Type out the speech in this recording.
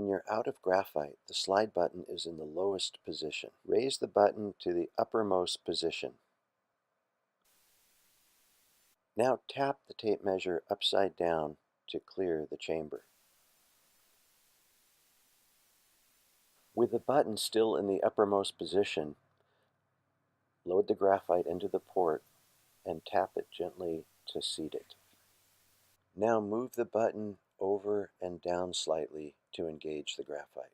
When you're out of graphite, the slide button is in the lowest position. Raise the button to the uppermost position. Now tap the tape measure upside down to clear the chamber. With the button still in the uppermost position, load the graphite into the port and tap it gently to seat it. Now move the button over and down slightly to engage the graphite.